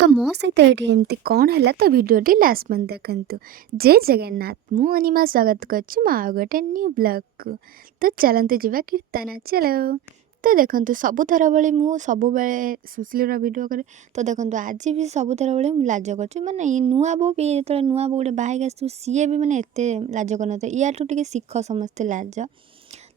तो मो सहित ये एमती कौन है तो वीडियो लास्ट मन देखु। जय जगन्नाथ मु अनिमा स्वागत कर गोटे न्यू ब्लॉग को। तो चलते जावा कीर्तन चलो। तो देखो सबुथर भाई मुझे सब सुशील वीडियो करे। तो देखो आज भी सबुथर भाई मुझे लाज कर माने नुआ बो भी जो नुआ बो गोटे बाहर आसू सी भी मैंने एत लाज कर या शिख समस्ते लाज।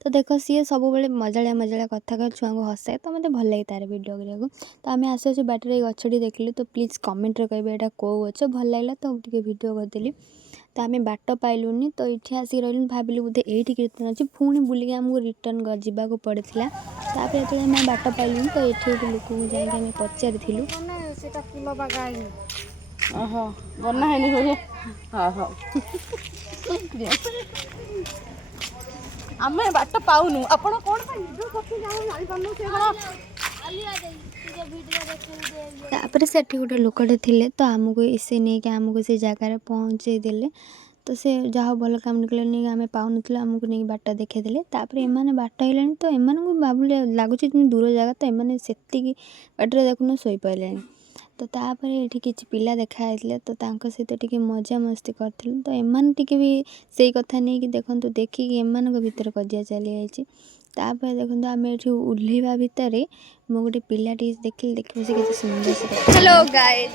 तो देख सी सब मजाया मजाया कथा कह छुआ को हसाए तो मतलब भल लगे तार वीडियो करा। तो आम आसु बाटर गछटी देखिलु तो प्लीज कमेंट रे कहे यहाँ कौ गच भल लगे तो टे वीडियो करदेली। तो आम बाट पाइलुनि तो ये आसिक रही भाविलु बोधे ये कीर्तन अच्छी पुणी बुलिक आमको रिटर्न जावाक पड़ता। तापर जो आम बाट पाइलुनि तो ये गोटे लोक को जाकि पचारि आमे बाट पाउनु आपण कोन वीडियो करते जाऊ जाई पन्नु से तापर से गोटे लोकटे थे तो आमको से नहीं कि आमको से जगार पहुँचे देले। तो से जहाँ भल काम निकल नहीं आम पाऊन आमको नहीं बाट देखा तापर एम बाट है तो एम भाविले लगुच दूर जगह तो एम से बाटर देखुन शोपारे। तो तापर ये किसी पिला देखाई तो सहित टे मजा मस्ती करूँ तो एम भी से कथा नहीं कि देखो देखिए एम भर कजिया चली जाइए। तापर देखो आम ये ओह्लैवा भितर मु गोटे पिला देखिली देखिए से किसी सुंदर से। हेलो गाइस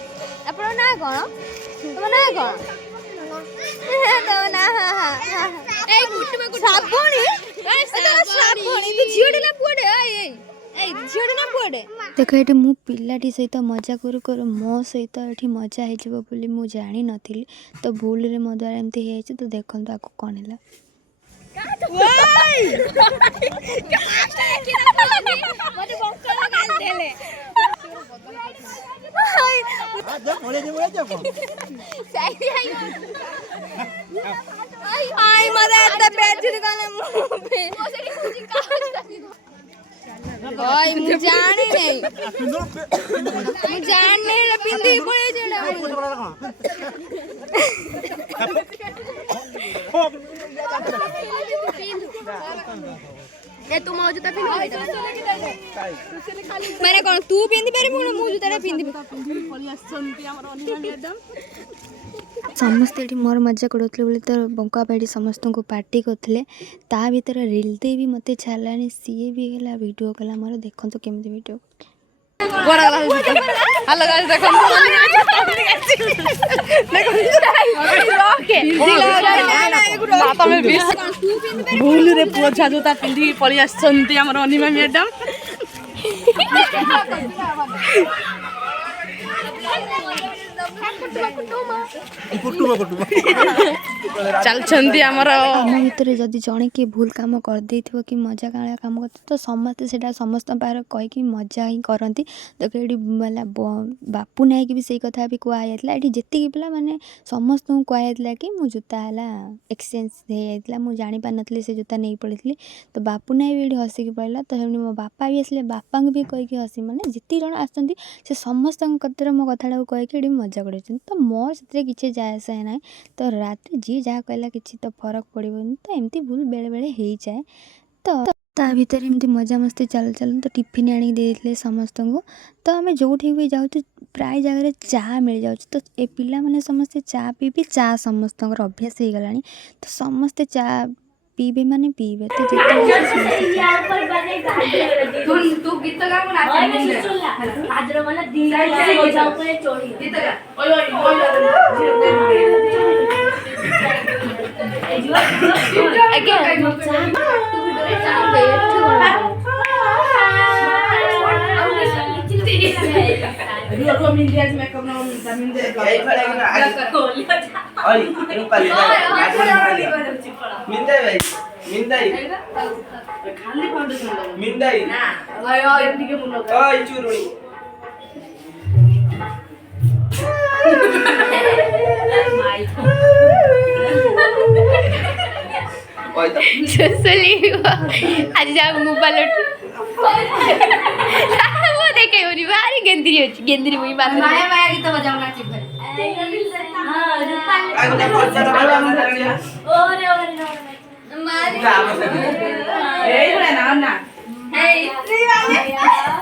आपन ना कौन तुम ना कौन तो ना ए गुट में श्रावणी श्रावणी तू झियोडे ना पुडे ए झियोडे ना पुडे देख ये मु पिलाटी सहित मजा करू करू मो सहित ये मजा हो मु जानी नथिली। तो भूल रे मो द्वारा एमती हो तो देखो आको कौन है तू मो जूता मैंने कौन तू पिंधि पारे मु जूता पिंधि समस्ते मोर मजा करुले बोले तो बंका बाड़ी समस्त को पार्टी करते ता भीतर रीलते भी मत छालानी सी भी गला वीडियो कला मोर देखो तो केमती वीडियो भूल रे पुओ छा जूता पिंधि पळि आछंती हमर अनिमा मैडम चलछंती हमर भीतर जदि जड़े कि भूल काम कर देथिबो कि मजा काला काम कर तो समस्त सेटा समस्त पार कह कि मजा ही करती। देख ये वाला बापू नाई कि भी सही कथा भी कहला ये जितकी पिला माने समस्त को कहला कि मु जूता है एक्सचेंज होता मुझे जानी पार नी से जूता नहीं पड़ी। तो बापू नाई भी हसिकी पड़ा तो मो बापा भी आसले बापा भी कहीकि हसी माने जितनी जन आसती से समस्त कतर मो कथा कहीकि मजा कर। तो मोर से किसी जाए ना तो रात जी जहाँ कहला कि तो फरक पड़ोनी तो एमती भूल बेले बेले हो जाए। तो ता भीतर एमती मजा मस्ती चल चल तो टिफिन आनी दे समस्त को। तो आम जो भी जाऊँ प्राय जगह चा मिल जाऊँ तो ए पिला माने समस्ते चा पीबे चा समस्त अभ्यास हो गलानी। तो समस्ते चा पीबे माने पीबे तो तू गीत गा को नाच हाजर वाला दिन जाओ पे चोरी गीत गा ओय खाली फाउंडेशन मिंदाई ना ओय ओय ठीक है मुनो ओय चुरुई माय ओय तो सुसली आज जा मोबाइल वो देखे होनी भारी गेंदरी होची गेंदरी मुई बात माया माया गीत बजाऊ ना चिप हां रूपाली आगला पछरा ओरे ओरे मारी ए रे ना ना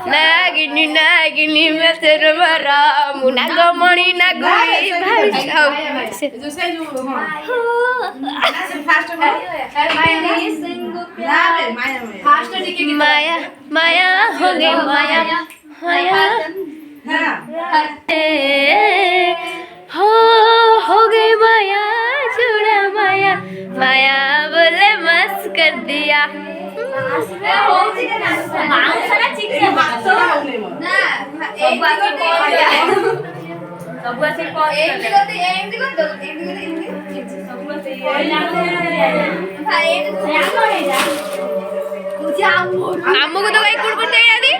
नागिनी नागिनी में तेरे मरा मुना गमणी ना गुई भाई माया माया हो गई माया माया हो गई माया जुड़ा माया माया बोले मस्त कर दिया ଆମକୁ ତ କାଇଁ କୁଡ ଦେଇନାହାନ୍ତି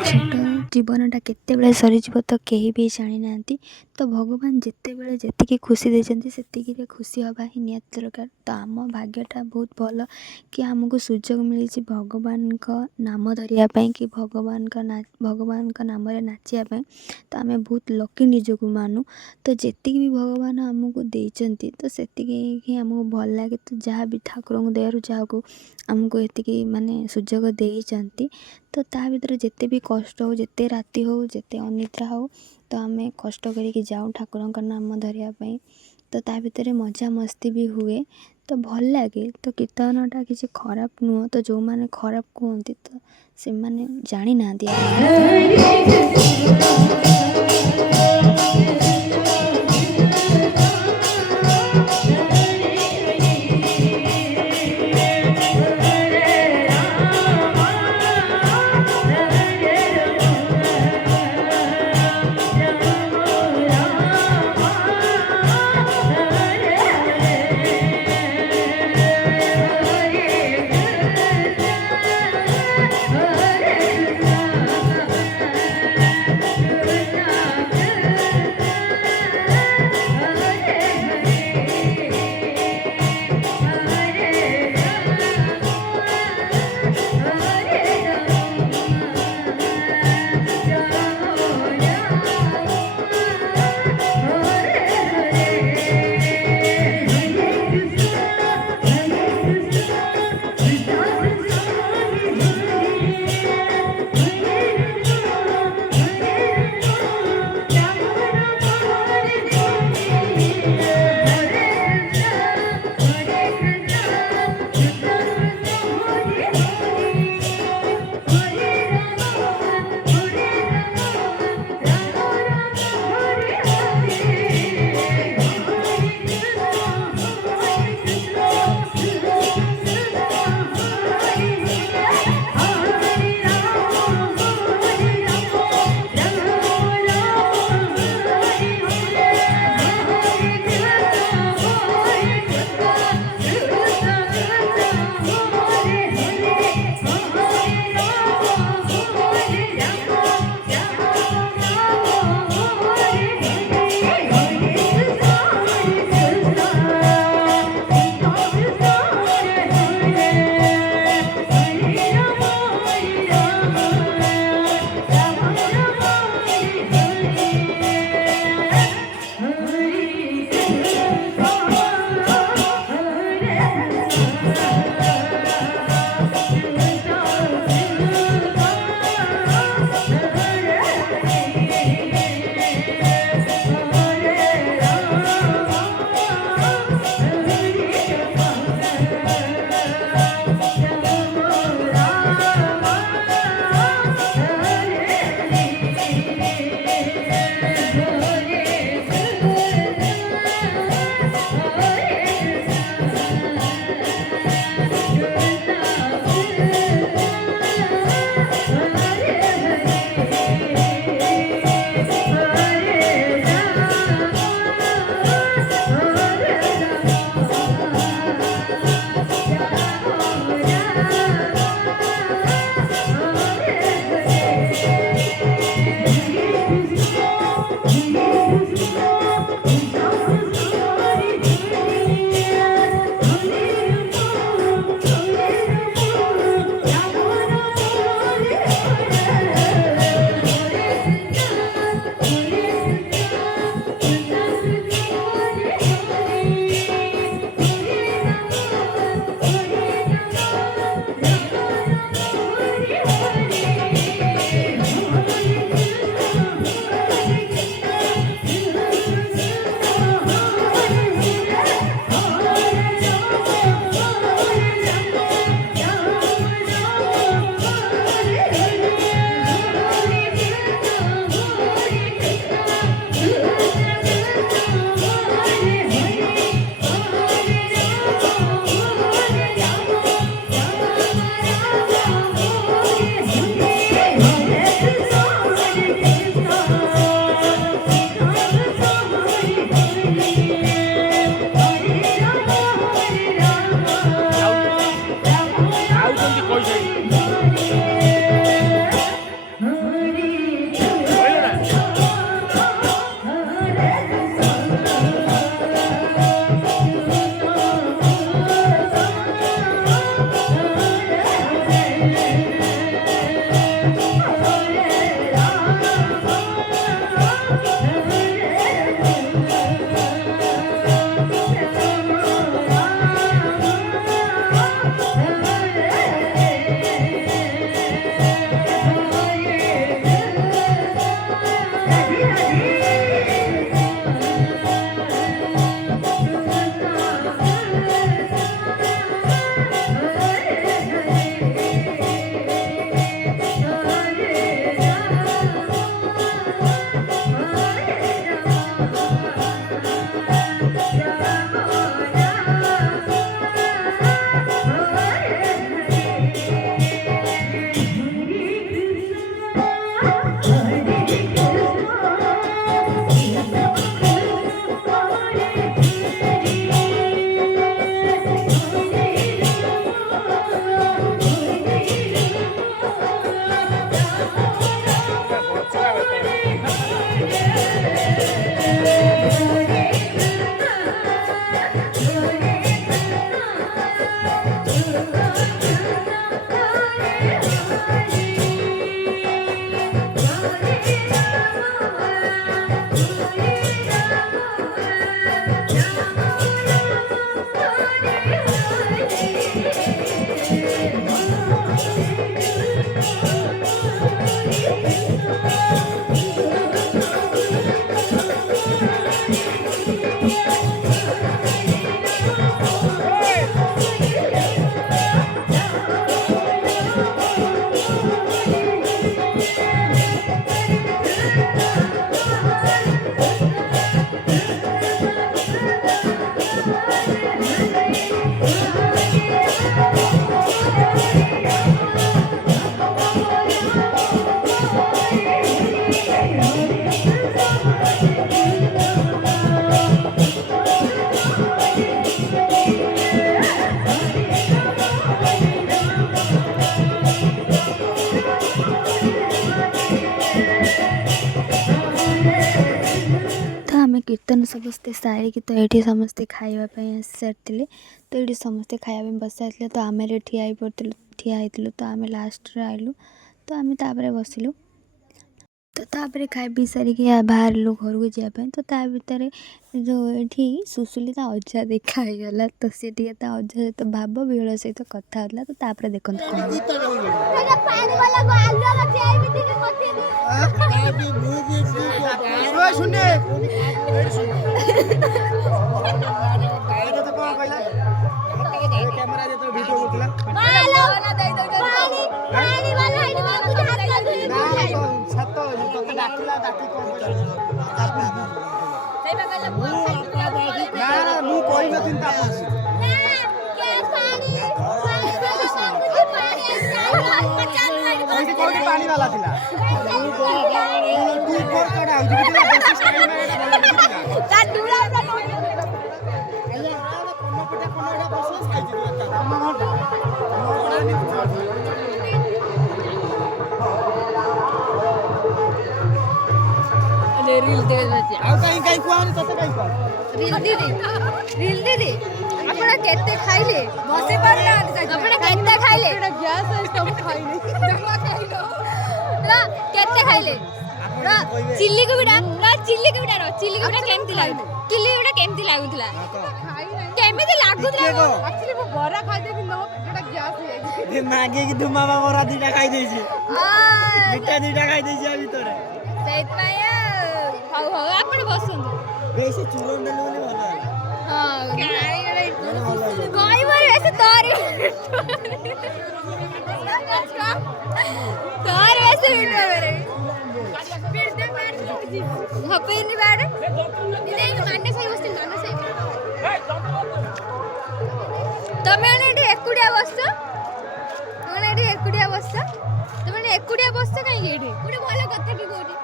ଛୋଟ ଜୀବନଟା କେତେବେଳେ ସରିଯିବ ତ କେହି ବି ଜାଣିନାହାନ୍ତି। ତ ଭଗବାନ ଯେତେବେଳେ ଯେତିକି ଖୁସି ଦେଇଛନ୍ତି ସେତିକିରେ ଖୁସି ହେବା ହିଁ ନିହାତି ଦରକାର। ତ ଆମ ଭାଗ୍ୟଟା ବହୁତ ଭଲ କି ଆମକୁ ସୁଯୋଗ ମିଳିଛି ଭଗବାନଙ୍କ ନାମ ଧରିବା ପାଇଁ କି ଭଗବାନଙ୍କ ନାମରେ ନାଚିବା ପାଇଁ। ତ ଆମେ ବହୁତ ଲକି ନିଜକୁ ମାନୁ। ତ ଯେତିକି ବି ଭଗବାନ ଆମକୁ ଦେଇଛନ୍ତି ତ ସେତିକି ହିଁ ଆମକୁ ଭଲ ଲାଗେ। ତ ଯାହା ବି ଠାକୁରଙ୍କ ଦୟାରୁ ଯାହାକୁ ଆମକୁ ଏତିକି ମାନେ ସୁଯୋଗ ଦେଇଛନ୍ତି ତ ତା ଭିତରେ ଯେତେ ବି କଷ୍ଟ ହଉ, ଯେତେ ରାତି ହଉ, ଯେତେ ଅନିଦ୍ରା ହଉ ତ ଆମେ କଷ୍ଟ କରିକି ଯାଉ ଠାକୁରଙ୍କ ନାମ ଧରିବା ପାଇଁ। ତ ତା ଭିତରେ ମଜାମସ୍ତି ବି ହୁଏ ତ ଭଲ ଲାଗେ। ତ କୀର୍ତ୍ତନଟା କିଛି ଖରାପ ନୁହଁ। ତ ଯେଉଁମାନେ ଖରାପ କୁହନ୍ତି ତ ସେମାନେ ଜାଣିନାହାନ୍ତି। ତ ଆମେ କୀର୍ତ୍ତନ ସମସ୍ତେ ସାରିକି ତ ଏଇଠି ସମସ୍ତେ ଖାଇବା ପାଇଁ ଆସି ସାରିଥିଲେ। ତ ଏଇଠି ସମସ୍ତେ ଖାଇବା ପାଇଁ ବସି ସାରିଥିଲେ। ତ ଆମେ ଠିଆ ହେଇଥିଲୁ। ତ ଆମେ ଲାଷ୍ଟରେ ଆଇଲୁ। ତ ଆମେ ତାପରେ ବସିଲୁ। ତ ତାପରେ ଖାଇ ପିଇ ସାରିକି ବାହାରିଲୁ ଘରକୁ ଯିବା ପାଇଁ। ତ ତା ଭିତରେ ଯେଉଁ ଏଠି ସୁସୁଲି ତା ଅଜା ଦେଖା ହେଇଗଲା। ତ ସେ ଟିକେ ତା ଅଜା ସହିତ ଭାବ ବିହଳ ସହିତ କଥା ହେଉଥିଲା। ତ ତାପରେ ଦେଖନ୍ତୁ କ'ଣ पानी वाला थिला रील दे देती आ कहीं कहीं कुआन तते कहीं को रील दीदी आपण केते खाइले बसे पारला आपण केते खाइले गैस है सब खाइले जमा खाइलो ना केते खाइले ना चिल्ली को बिडा रो चिल्ली को केमती लागुतला केमती लागुतला एक्चुअली वो बरा खाइ दे कि नो एटा गैस है ये मागे की धुमा बरा दीटा खाइ देछि मिठा दीटा खाइ देछि आ भीतरे सेत माया हाउ हाउ आपण बसंतु बेसी चूरन देले बोले भलो हां कोई बार ऐसे तारी तार वैसे वीडियो मेरे फिर दे बैठ हपे नहीं बैठ नहीं मानने से वस्तु मानने से तमेने एटी एकुडिया बसछ तमेने एकुडिया बसछ काई एटी गुडे भलो कथा की कोठी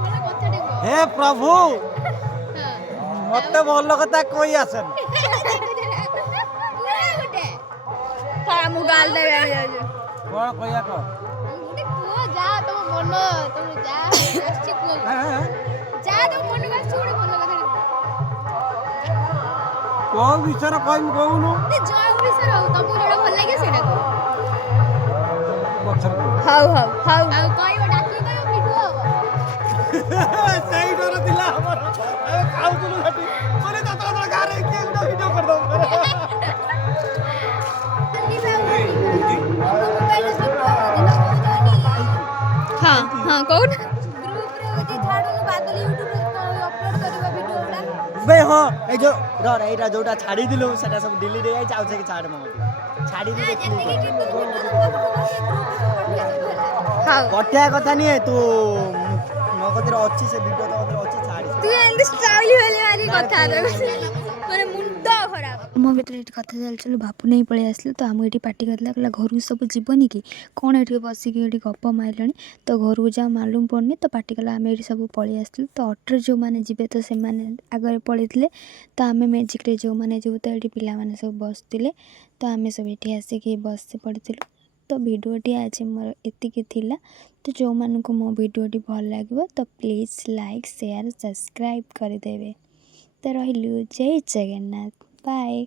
भलो कथा टे हे प्रभु मते भलो कथा कोई आसन ଆମକୁ ଗାଲ ଦେବେ ଆମେ ଯାଉଛୁ କଣ କହିବା କହ କୁହ ଯା ତମ ମନ ତମ ଯା ଆସିଛି କୁହ ଯା ତମ ମନକୁ ଆସିଛି ଗୋଟେ ଭଲ କଥା କୋଉ ବିଷୟରେ କହିବି କହୁନୁ ଜୟ ବିଷୟରେ ହଉ ତମକୁ ଯୋଉଟା ଭଲ ଲାଗେ ସେଇଟା କୁହ ପଛରେ କହ। ହଉ ହଉ ହଉ ଆଉ କହିବ ଡାକି କହିବ ଭିଡିଓ ହବ ସେଇ ଡର ଥିଲା ଆମର ଆମେ ଖାଉଥିଲୁ ସେଠି ମାନେ ତତଳ ଗାଁରେ କିଏ ଗୋଟେ ଭିଡିଓ କରିଦବ ହଁ ହଁ କହୁନ ଗ୍ରୁପରେ ହଉଛି ଛାଡୁନୁ ବାଦଲ ୟୁଟ୍ୟୁବରେ ଅପଲୋଡ କରିବ ଭିଡିଓଟା ବେ ହଁ ଏଇ ଯୋଉ ରହ ଏଇଟା ଯୋଉଟା ଛାଡିଥିଲୁ ସେଟା ସବୁ ଡିଲିଟ ହେଇଯାଇଛି ଆଉ ସେ ଛାଡ ମୋ ଛାଡିକି ଦେଖିଲି ପଠେଇବା କଥା ନୁହେଁ ତୁ ମୋ କତିରେ ଅଛି ସେ ଭିଡିଓ ତୋ କତିରେ ଅଛି ଛାଡି ତୁ ଏମିତି ଷ୍ଟାଇଲ ହେଲି ମାରି କଥା ମାନେ ମୁଣ୍ଡ ଖରାପ ମୋ ଭିତରେ ଏଠି କଥା ଚାଲିଥିଲୁ ବାପୁ ନେଇ ପଳେଇ ଆସିଲେ ତ ଆମକୁ ଏଠି ପାଟି କରିଥିଲା କହିଲା ଘରକୁ ସବୁ ଯିବନି କି କ'ଣ ଏଠି ବସିକି ଏଠି ଗପ ମାରିଲଣି ତ ଘରକୁ ଯାଅ ମାଲୁମ ପଡ଼ୁନି ତ ପାଟି କଲା ଆମେ ଏଠି ସବୁ ପଳେଇ ଆସିଥିଲୁ ତ ଅଟୋରେ ଯେଉଁମାନେ ଯିବେ ତ ସେମାନେ ଆଗରେ ପଳେଇଥିଲେ ତ ଆମେ ମ୍ୟାଜିକ୍ରେ ଯେଉଁମାନେ ଯିବୁ ତ ଏଠି ପିଲାମାନେ ସବୁ ବସିଥିଲେ ତ ଆମେ ସବୁ ଏଠି ଆସିକି ବସି ପଡ଼ିଥିଲୁ ତ ଭିଡ଼ିଓଟି ଆଜି ମୋର ଏତିକି ଥିଲା ତ ଯେଉଁମାନଙ୍କୁ ମୋ ଭିଡ଼ିଓଟି ଭଲ ଲାଗିବ ତ ପ୍ଲିଜ୍ ଲାଇକ୍ ସେୟାର ସବସ୍କ୍ରାଇବ୍ କରିଦେବେ ତ ରହିଲୁ ଜୟ ଜଗନ୍ନାଥ ବାଏ।